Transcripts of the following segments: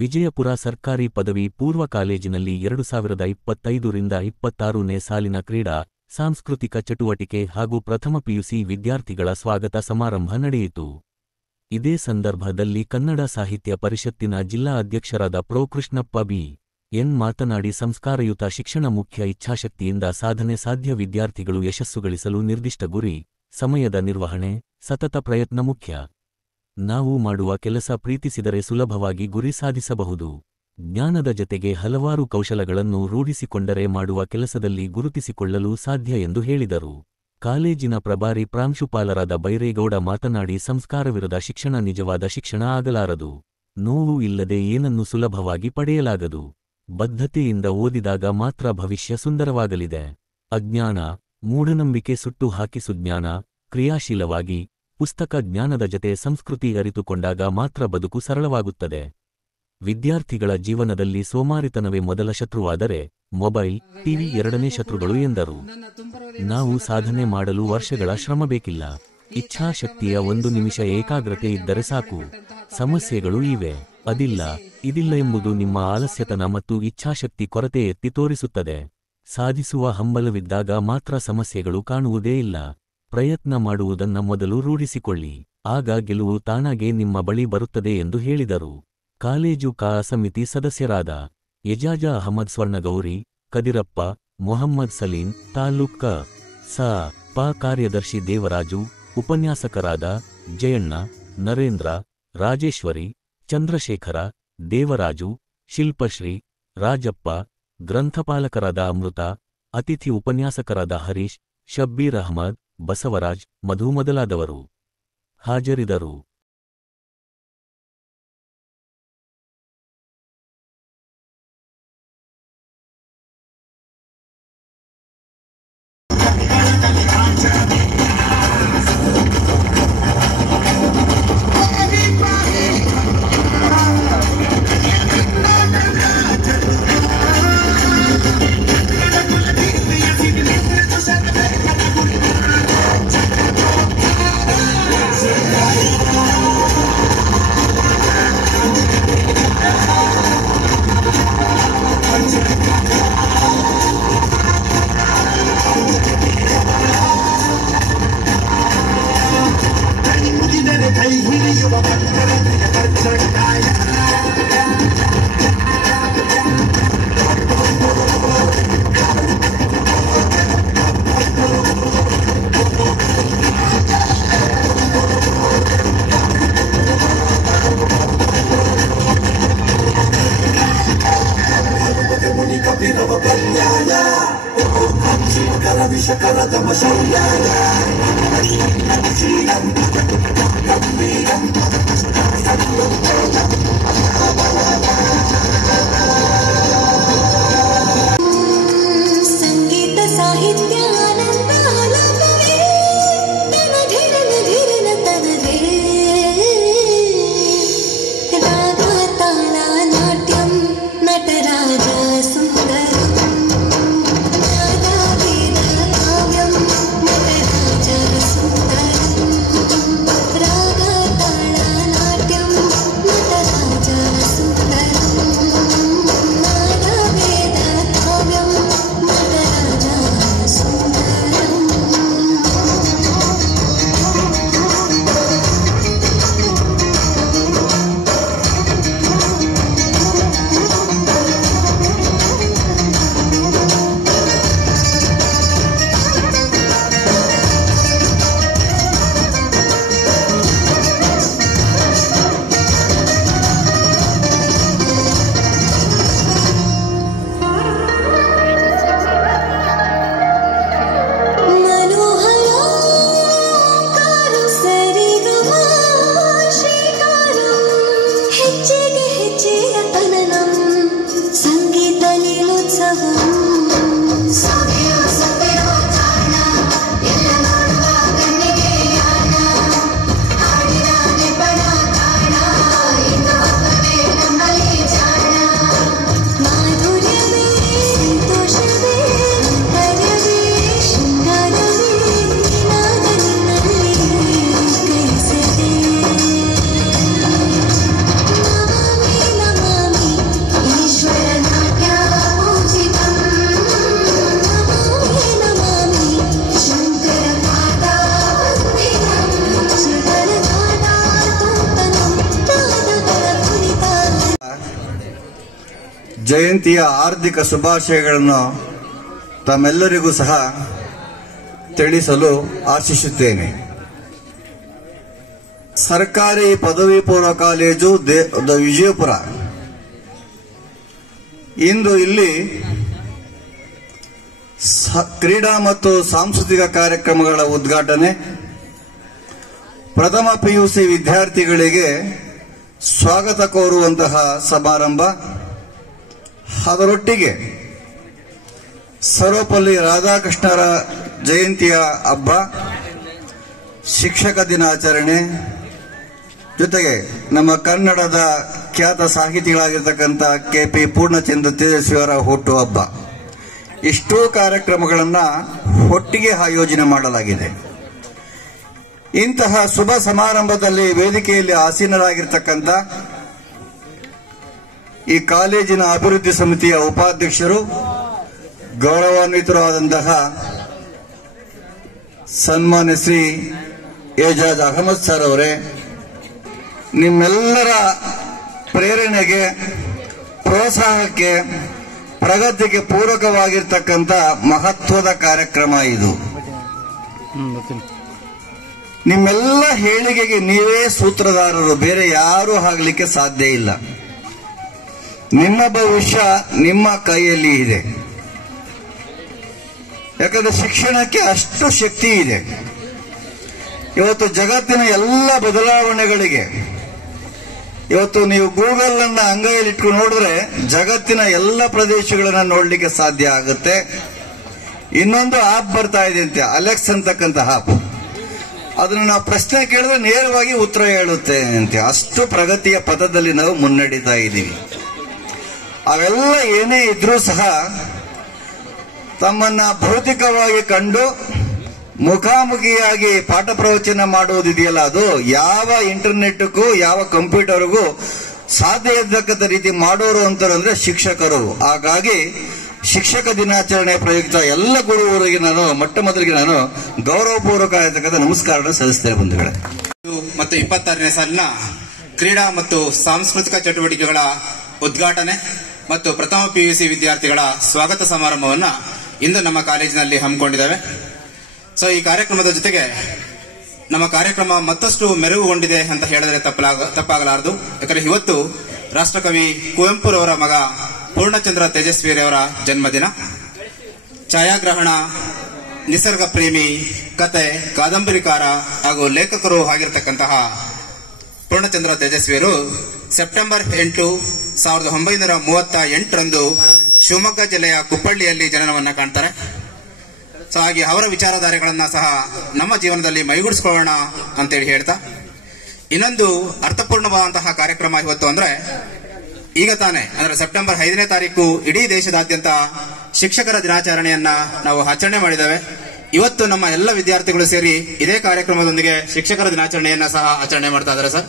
ವಿಜಯಪುರ ಸರ್ಕಾರಿ ಪದವಿ ಪೂರ್ವ ಕಾಲೇಜಿನಲ್ಲಿ 2025ರಿಂದ 26ನೇ ಸಾಲಿನ ಕ್ರೀಡಾ, ಸಾಂಸ್ಕೃತಿಕ ಚಟುವಟಿಕೆ ಹಾಗೂ ಪ್ರಥಮ ಪಿಯುಸಿ ವಿದ್ಯಾರ್ಥಿಗಳ ಸ್ವಾಗತ ಸಮಾರಂಭ ನಡೆಯಿತು. ಇದೇ ಸಂದರ್ಭದಲ್ಲಿ ಕನ್ನಡ ಸಾಹಿತ್ಯ ಪರಿಷತ್ತಿನ ಜಿಲ್ಲಾ ಅಧ್ಯಕ್ಷರಾದ ಪ್ರೊ. ಕೃಷ್ಣಪ್ಪ ಬಿ. ಎನ್ ಮಾತನಾಡಿ, ಸಂಸ್ಕಾರಯುತ ಶಿಕ್ಷಣ ಮುಖ್ಯ, ಇಚ್ಛಾಶಕ್ತಿಯಿಂದ ಸಾಧನೆ ಸಾಧ್ಯ. ವಿದ್ಯಾರ್ಥಿಗಳು ಯಶಸ್ಸು ಗಳಿಸಲು ನಿರ್ದಿಷ್ಟ ಗುರಿ, ಸಮಯದ ನಿರ್ವಹಣೆ, ಸತತ ಪ್ರಯತ್ನ ಮುಖ್ಯ. ನಾವು ಮಾಡುವ ಕೆಲಸ ಪ್ರೀತಿಸಿದರೆ ಸುಲಭವಾಗಿ ಗುರಿ ಸಾಧಿಸಬಹುದು. ಜ್ಞಾನದ ಜತೆಗೆ ಹಲವಾರು ಕೌಶಲಗಳನ್ನು ರೂಢಿಸಿಕೊಂಡರೆ ಮಾಡುವ ಕೆಲಸದಲ್ಲಿ ಗುರುತಿಸಿಕೊಳ್ಳಲು ಸಾಧ್ಯ ಎಂದು ಹೇಳಿದರು. ಕಾಲೇಜಿನ ಪ್ರಭಾರಿ ಪ್ರಾಂಶುಪಾಲರಾದ ಬೈರೇಗೌಡ ಮಾತನಾಡಿ, ಸಂಸ್ಕಾರವಿರದ ಶಿಕ್ಷಣ ನಿಜವಾದ ಶಿಕ್ಷಣ ಆಗಲಾರದು. ನೋವು ಇಲ್ಲದೆ ಏನನ್ನು ಸುಲಭವಾಗಿ ಪಡೆಯಲಾಗದು. ಬದ್ಧತೆಯಿಂದ ಓದಿದಾಗ ಮಾತ್ರ ಭವಿಷ್ಯ ಸುಂದರವಾಗಲಿದೆ. ಅಜ್ಞಾನ, ಮೂಢನಂಬಿಕೆ ಸುಟ್ಟು ಹಾಕಿ ಸುಜ್ಞಾನ, ಕ್ರಿಯಾಶೀಲವಾಗಿ ಪುಸ್ತಕ ಜ್ಞಾನದ ಜತೆ ಸಂಸ್ಕೃತಿ ಅರಿತುಕೊಂಡಾಗ ಮಾತ್ರ ಬದುಕು ಸರಳವಾಗುತ್ತದೆ. ವಿದ್ಯಾರ್ಥಿಗಳ ಜೀವನದಲ್ಲಿ ಸೋಮಾರಿತನವೇ ಮೊದಲ ಶತ್ರುವಾದರೆ ಮೊಬೈಲ್, ಟಿವಿ ಎರಡನೇ ಶತ್ರುಗಳು ಎಂದರು. ನಾವು ಸಾಧನೆ ಮಾಡಲು ವರ್ಷಗಳ ಶ್ರಮ ಬೇಕಿಲ್ಲ. ಇಚ್ಛಾಶಕ್ತಿಯ 1 ನಿಮಿಷ ಏಕಾಗ್ರತೆ ಇದ್ದರೆ ಸಾಕು. ಸಮಸ್ಯೆಗಳು ಇವೆ, ಅದಿಲ್ಲ, ಇದಿಲ್ಲ ಎಂಬುದು ನಿಮ್ಮ ಆಲಸ್ಯತನ ಮತ್ತು ಇಚ್ಛಾಶಕ್ತಿ ಕೊರತೆ ಎತ್ತಿ ತೋರಿಸುತ್ತದೆ. ಸಾಧಿಸುವ ಹಂಬಲವಿದ್ದಾಗ ಮಾತ್ರ ಸಮಸ್ಯೆಗಳು ಕಾಣುವುದೇ ಇಲ್ಲ. ಪ್ರಯತ್ನ ಮಾಡುವುದನ್ನ ಮೊದಲು ರೂಢಿಸಿಕೊಳ್ಳಿ, ಆಗ ಗೆಲುವು ತಾನಾಗೇ ನಿಮ್ಮ ಬಳಿ ಬರುತ್ತದೆ ಎಂದು ಹೇಳಿದರು. ಕಾಲೇಜು ಕಾ ಸಮಿತಿ ಸದಸ್ಯರಾದ ಎಜಾಜ ಅಹಮದ್, ಸ್ವರ್ಣಗೌರಿ, ಕದಿರಪ್ಪ, ಮೊಹಮ್ಮದ್ ಸಲೀಂ, ತಾಲೂಕ್ ಕ. ಸ. ಪ ಕಾರ್ಯದರ್ಶಿ ದೇವರಾಜು, ಉಪನ್ಯಾಸಕರಾದ ಜಯಣ್ಣ, ನರೇಂದ್ರ, ರಾಜೇಶ್ವರಿ, ಚಂದ್ರಶೇಖರ, ದೇವರಾಜು, ಶಿಲ್ಪಶ್ರೀ, ರಾಜಪ್ಪ, ಗ್ರಂಥಪಾಲಕರಾದ ಅಮೃತ, ಅತಿಥಿ ಉಪನ್ಯಾಸಕರಾದ ಹರೀಶ್, ಶಬ್ಬೀರ್ ಅಹಮದ್, ಬಸವರಾಜ್, ಮಧು ಮೊದಲಾದವರು ಹಾಜರಿದ್ದರು. ಸಂಗೀತ ಸಾಹಿತ್ಯ ಆನಂದ ಆಲಾಪವೇ ಧೀರನ ತನರೇ ರಾಗ ತಾಳ ನಾಟ್ಯಂ ನಟರಾಜ ಸುಂದರಂ ನಾದ ವೇದ ಕಾವ್ಯಂ ನಟರಾಜ ಸುಂದರಂ ರಾಗ ತಾಳ ನಾಟ್ಯಂ ನಟರಾಜ ಸುಂದರಂ ನಾದ ವೇದ ಕಾವ್ಯಂ ನಟರಾಜ ಸುಂದರಂ. ಜಯಂತಿಯ ಹಾರ್ದಿಕ ಶುಭಾಶಯಗಳನ್ನು ತಮ್ಮೆಲ್ಲರಿಗೂ ಸಹ ತಿಳಿಸಲು ಆಶಿಸುತ್ತೇನೆ. ಸರ್ಕಾರಿ ಪದವಿ ಪೂರ್ವ ಕಾಲೇಜು ವಿಜಯಪುರ ಇಂದು ಇಲ್ಲಿ ಕ್ರೀಡಾ ಮತ್ತು ಸಾಂಸ್ಕೃತಿಕ ಕಾರ್ಯಕ್ರಮಗಳ ಉದ್ಘಾಟನೆ, ಪ್ರಥಮ PUC ವಿದ್ಯಾರ್ಥಿಗಳಿಗೆ ಸ್ವಾಗತ ಕೋರುವಂತಹ ಸಮಾರಂಭ, ಅದರೊಟ್ಟಿಗೆ ಸರ್ವಪಲ್ಲಿ ರಾಧಾಕೃಷ್ಣರ ಜಯಂತಿಯ ಹಬ್ಬ, ಶಿಕ್ಷಕ ದಿನಾಚರಣೆ, ಜೊತೆಗೆ ನಮ್ಮ ಕನ್ನಡದ ಖ್ಯಾತ ಸಾಹಿತಿಗಳಾಗಿರ್ತಕ್ಕಂಥ KP ಪೂರ್ಣಚಂದ್ರ ತೇಜಸ್ವಿಯವರ ಹುಟ್ಟುಹಬ್ಬ, ಇಷ್ಟೂ ಕಾರ್ಯಕ್ರಮಗಳನ್ನು ಒಟ್ಟಿಗೆ ಆಯೋಜನೆ ಮಾಡಲಾಗಿದೆ. ಇಂತಹ ಶುಭ ಸಮಾರಂಭದಲ್ಲಿ ವೇದಿಕೆಯಲ್ಲಿ ಆಸೀನರಾಗಿರ್ತಕ್ಕಂಥ ಈ ಕಾಲೇಜಿನ ಅಭಿವೃದ್ಧಿ ಸಮಿತಿಯ ಉಪಾಧ್ಯಕ್ಷರು, ಗೌರವಾನ್ವಿತರಾದಂತಹ ಸನ್ಮಾನ್ಯ ಶ್ರೀ ಏಜಾಜ್ ಅಹಮದ್ ಸರ್ ಅವರೇ, ನಿಮ್ಮೆಲ್ಲರ ಪ್ರೇರಣೆಗೆ, ಪ್ರೋತ್ಸಾಹಕ್ಕೆ, ಪ್ರಗತಿಗೆ ಪೂರಕವಾಗಿರ್ತಕ್ಕಂಥ ಮಹತ್ವದ ಕಾರ್ಯಕ್ರಮ ಇದು. ನಿಮ್ಮೆಲ್ಲ ಹೇಳಿಕೆಗೆ ನೀವೇ ಸೂತ್ರಧಾರರು, ಬೇರೆ ಯಾರೂ ಆಗಲಿಕ್ಕೆ ಸಾಧ್ಯ ಇಲ್ಲ. ನಿಮ್ಮ ಭವಿಷ್ಯ ನಿಮ್ಮ ಕೈಯಲ್ಲಿ ಇದೆ. ಯಾಕಂದ್ರೆ ಶಿಕ್ಷಣಕ್ಕೆ ಅಷ್ಟು ಶಕ್ತಿ ಇದೆ. ಇವತ್ತು ಜಗತ್ತಿನ ಎಲ್ಲ ಬದಲಾವಣೆಗಳಿಗೆ ಇವತ್ತು ನೀವು ಗೂಗಲ್ ಅನ್ನ ಅಂಗೈಯಲ್ಲಿ ಇಟ್ಕೊಂಡು ನೋಡಿದ್ರೆ ಜಗತ್ತಿನ ಎಲ್ಲ ಪ್ರದೇಶಗಳನ್ನ ನೋಡ್ಲಿಕ್ಕೆ ಸಾಧ್ಯ ಆಗುತ್ತೆ. ಇನ್ನೊಂದು ಆಪ್ ಬರ್ತಾ ಇದೆ ಅಂತೆ, ಅಲೆಕ್ಸ್ ಅಂತಕ್ಕಂಥ ಆಪ್. ಅದನ್ನು ನಾವು ಪ್ರಶ್ನೆ ಕೇಳಿದ್ರೆ ನೇರವಾಗಿ ಉತ್ತರ ಹೇಳುತ್ತೆ ಅಂತೆ. ಅಷ್ಟು ಪ್ರಗತಿಯ ಪಥದಲ್ಲಿ ನಾವು ಮುನ್ನಡೀತಾ ಇದ್ದೀವಿ. ಅವೆಲ್ಲ ಏನೇ ಇದ್ರೂ ಸಹ ತಮ್ಮನ್ನ ಭೌತಿಕವಾಗಿ ಕಂಡು ಮುಖಾಮುಖಿಯಾಗಿ ಪಾಠ ಪ್ರವಚನ ಮಾಡುವುದಿದೆಯಲ್ಲ, ಅದು ಯಾವ ಇಂಟರ್ನೆಟ್ಗೂ ಯಾವ ಕಂಪ್ಯೂಟರ್ಗೂ ಸಾಧ್ಯ ಇದ್ದಕ್ಕಂಥ ರೀತಿ ಮಾಡೋರು ಅಂತಾರಂದ್ರೆ ಶಿಕ್ಷಕರು. ಹಾಗಾಗಿ ಶಿಕ್ಷಕ ದಿನಾಚರಣೆ ಪ್ರಯುಕ್ತ ಎಲ್ಲ ಗುರುವರಿಗೆ ಮೊಟ್ಟ ಮೊದಲಿಗೆ ನಾನು ಗೌರವಪೂರ್ವಕ ಆಗಿರ್ತಕ್ಕಂಥ ನಮಸ್ಕಾರ ಸಲ್ಲಿಸ್ತೇನೆ ಬಂಧುಗಳೇ. ಮತ್ತು 26ನೇ ಸಾಲಿನ ಕ್ರೀಡಾ ಮತ್ತು ಸಾಂಸ್ಕೃತಿಕ ಚಟುವಟಿಕೆಗಳ ಉದ್ಘಾಟನೆ ಮತ್ತು ಪ್ರಥಮ PUC ವಿದ್ಯಾರ್ಥಿಗಳ ಸ್ವಾಗತ ಸಮಾರಂಭವನ್ನು ಇಂದು ನಮ್ಮ ಕಾಲೇಜಿನಲ್ಲಿ ಹಮ್ಮಿಕೊಂಡಿದ್ದೇವೆ. ಸೊ ಈ ಕಾರ್ಯಕ್ರಮದ ಜೊತೆಗೆ ನಮ್ಮ ಕಾರ್ಯಕ್ರಮ ಮತ್ತಷ್ಟು ಮೆರುಗುಗೊಂಡಿದೆ ಅಂತ ಹೇಳಿದ್ರೆ ತಪ್ಪಾಗಲಾರದು. ಯಾಕಂದ್ರೆ ಇವತ್ತು ರಾಷ್ಟ್ರಕವಿ ಕುವೆಂಪುರವರ ಮಗ ಪೂರ್ಣಚಂದ್ರ ತೇಜಸ್ವಿಯವರ ಜನ್ಮದಿನ. ಛಾಯಾಗ್ರಹಣ, ನಿಸರ್ಗ ಪ್ರೇಮಿ, ಕತೆ, ಕಾದಂಬರಿಕಾರ ಹಾಗೂ ಲೇಖಕರು ಆಗಿರತಕ್ಕಂತಹ ಪೂರ್ಣಚಂದ್ರ ತೇಜಸ್ವಿಯರು ಸೆಪ್ಟೆಂಬರ್ 8, 1938ರಂದು ಶಿವಮೊಗ್ಗ ಜಿಲ್ಲೆಯ ಕುಪ್ಪಳ್ಳಿಯಲ್ಲಿ ಜನನವನ್ನ ಕಾಣ್ತಾರೆ. ಸೊ ಹಾಗೆ ಅವರ ವಿಚಾರಧಾರೆಗಳನ್ನ ಸಹ ನಮ್ಮ ಜೀವನದಲ್ಲಿ ಮೈಗೂಡಿಸ್ಕೊಳ್ಳೋಣ ಅಂತೇಳಿ ಹೇಳ್ತಾ, ಇನ್ನೊಂದು ಅರ್ಥಪೂರ್ಣವಾದಂತಹ ಕಾರ್ಯಕ್ರಮ ಇವತ್ತು ಅಂದ್ರೆ ಈಗ ತಾನೇ ಅಂದ್ರೆ ಸೆಪ್ಟೆಂಬರ್ 5ನೇ ತಾರೀಕು ಇಡೀ ದೇಶದಾದ್ಯಂತ ಶಿಕ್ಷಕರ ದಿನಾಚರಣೆಯನ್ನ ನಾವು ಆಚರಣೆ ಮಾಡಿದ್ದೇವೆ. ಇವತ್ತು ನಮ್ಮ ಎಲ್ಲ ವಿದ್ಯಾರ್ಥಿಗಳು ಸೇರಿ ಇದೇ ಕಾರ್ಯಕ್ರಮದೊಂದಿಗೆ ಶಿಕ್ಷಕರ ದಿನಾಚರಣೆಯನ್ನ ಸಹ ಆಚರಣೆ ಮಾಡ್ತಾ ಇದ್ದಾರೆ. ಸರ್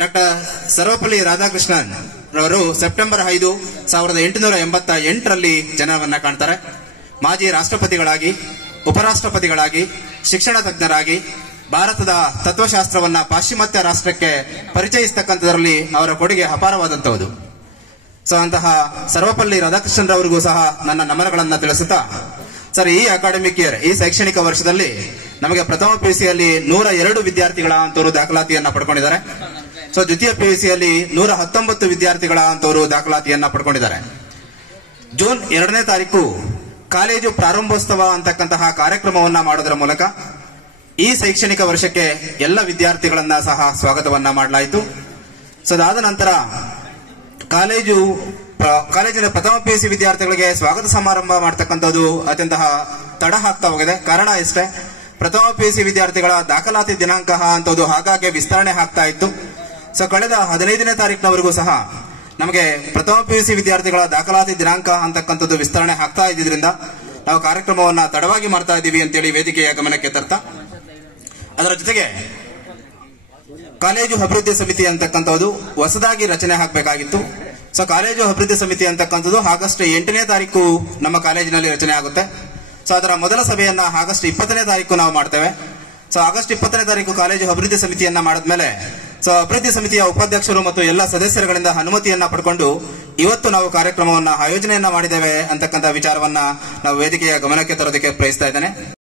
ಡಾಕ್ಟರ್ ಸರ್ವಪಲ್ಲಿ ರಾಧಾಕೃಷ್ಣನ್ ರವರು ಸೆಪ್ಟೆಂಬರ್ 5, 1888ರಲ್ಲಿ ಜನನವನ್ನ ಕಾಣ್ತಾರೆ. ಮಾಜಿ ರಾಷ್ಟ್ರಪತಿಗಳಾಗಿ, ಉಪರಾಷ್ಟ್ರಪತಿಗಳಾಗಿ, ಶಿಕ್ಷಣ ತಜ್ಞರಾಗಿ ಭಾರತದ ತತ್ವಶಾಸ್ತ್ರವನ್ನ ಪಾಶ್ಚಿಮಾತ್ಯ ರಾಷ್ಟ್ರಕ್ಕೆ ಪರಿಚಯಿಸತಕ್ಕಂಥದ್ರಲ್ಲಿ ಅವರ ಕೊಡುಗೆ ಅಪಾರವಾದಂತಹದ್ದು. ಸೊ ಅಂತಹ ಸರ್ವಪಲ್ಲಿ ರಾಧಾಕೃಷ್ಣನ್ ರವರಿಗೂ ಸಹ ನನ್ನ ನಮನಗಳನ್ನ ತಿಳಿಸುತ್ತಾ, ಸರ್ ಈ ಅಕಾಡೆಮಿಕ್ ಇಯರ್, ಈ ಶೈಕ್ಷಣಿಕ ವರ್ಷದಲ್ಲಿ ನಮಗೆ ಪ್ರಥಮ PUCಯಲ್ಲಿ 102 ವಿದ್ಯಾರ್ಥಿಗಳ ಅಂತವರು ದಾಖಲಾತಿಯನ್ನ ಪಡ್ಕೊಂಡಿದ್ದಾರೆ. ಸೊ ದ್ವಿತೀಯ PUCಯಲ್ಲಿ 119 ವಿದ್ಯಾರ್ಥಿಗಳ ಅಂತವರು ದಾಖಲಾತಿಯನ್ನ ಪಡ್ಕೊಂಡಿದ್ದಾರೆ. ಜೂನ್ 2ನೇ ತಾರೀಕು ಕಾಲೇಜು ಪ್ರಾರಂಭೋತ್ಸವ ಅಂತಕ್ಕಂತಹ ಕಾರ್ಯಕ್ರಮವನ್ನ ಮಾಡೋದರ ಮೂಲಕ ಈ ಶೈಕ್ಷಣಿಕ ವರ್ಷಕ್ಕೆ ಎಲ್ಲ ವಿದ್ಯಾರ್ಥಿಗಳನ್ನ ಸಹ ಸ್ವಾಗತವನ್ನ ಮಾಡಲಾಯಿತು. ಸೊ ಅದಾದ ನಂತರ ಕಾಲೇಜಿನ ಪ್ರಥಮ PUC ವಿದ್ಯಾರ್ಥಿಗಳಿಗೆ ಸ್ವಾಗತ ಸಮಾರಂಭ ಮಾಡ್ತಕ್ಕಂಥದ್ದು ಅತ್ಯಂತ ತಡ ಆಗ್ತಾ ಹೋಗಿದೆ. ಕಾರಣ ಇಷ್ಟೇ, ಪ್ರಥಮ PUC ವಿದ್ಯಾರ್ಥಿಗಳ ದಾಖಲಾತಿ ದಿನಾಂಕ ಅಂತದ್ದು ಹಾಗಾಗಿ ವಿಸ್ತರಣೆ ಆಗ್ತಾ ಇತ್ತು. ಸೊ ಕಳೆದ 15ನೇ ತಾರೀಕಿನವರೆಗೂ ಸಹ ನಮಗೆ ಪ್ರಥಮ PUC ವಿದ್ಯಾರ್ಥಿಗಳ ದಾಖಲಾತಿ ದಿನಾಂಕ ಅಂತಕ್ಕಂಥದ್ದು ವಿಸ್ತರಣೆ ಆಗ್ತಾ ಇದ್ದಿದ್ರಿಂದ ನಾವು ಕಾರ್ಯಕ್ರಮವನ್ನ ತಡವಾಗಿ ಮಾಡ್ತಾ ಇದ್ದೀವಿ ಅಂತೇಳಿ ವೇದಿಕೆಯ ಗಮನಕ್ಕೆ ತರ್ತಾ, ಅದರ ಜೊತೆಗೆ ಕಾಲೇಜು ಅಭಿವೃದ್ಧಿ ಸಮಿತಿ ಅಂತಕ್ಕಂಥದ್ದು ಹೊಸದಾಗಿ ರಚನೆ ಆಗಬೇಕಾಗಿತ್ತು. ಸೊ ಕಾಲೇಜು ಅಭಿವೃದ್ಧಿ ಸಮಿತಿ ಅಂತಕ್ಕಂಥದ್ದು ಆಗಸ್ಟ್ 8ನೇ ತಾರೀಕು ನಮ್ಮ ಕಾಲೇಜಿನಲ್ಲಿ ರಚನೆ ಆಗುತ್ತೆ. ಸೊ ಅದರ ಮೊದಲ ಸಭೆಯನ್ನ ಆಗಸ್ಟ್ 20ನೇ ತಾರೀಕು ನಾವು ಮಾಡ್ತೇವೆ. ಸೊ ಆಗಸ್ಟ್ 20ನೇ ತಾರೀಕು ಕಾಲೇಜು ಅಭಿವೃದ್ಧಿ ಸಮಿತಿಯನ್ನ ಮಾಡಿದ್ಮೇಲೆ ಸೊ ಅಭಿವೃದ್ಧಿ ಸಮಿತಿಯ ಉಪಾಧ್ಯಕ್ಷರು ಮತ್ತು ಎಲ್ಲ ಸದಸ್ಯರುಗಳಿಂದ ಅನುಮತಿಯನ್ನ ಪಡ್ಕೊಂಡು ಇವತ್ತು ನಾವು ಕಾರ್ಯಕ್ರಮವನ್ನ ಆಯೋಜನೆಯನ್ನ ಮಾಡಿದ್ದೇವೆ ಅಂತಕ್ಕಂಥ ವಿಚಾರವನ್ನ ನಾವು ವೇದಿಕೆಯ ಗಮನಕ್ಕೆ ತರೋದಕ್ಕೆ ಪ್ರಯತ್ನಿಸ್ತಾ ಇದ್ದೇನೆ.